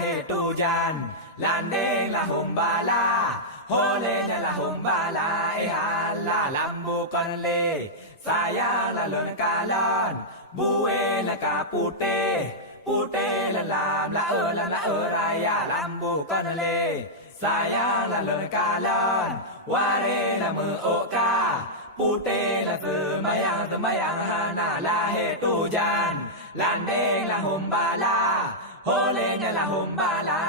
he tu jan lan đen là hùng ba la hô lên là hùng ba la e ha la lambu con lê saya là lon ca lon bue là ca pute là làm la raya lambu con lê saya là lon ca lon ware là mưa ô ca pute là từ mayang hana la he tu jan lan đen là hùng ba la hô lên là hùng ba la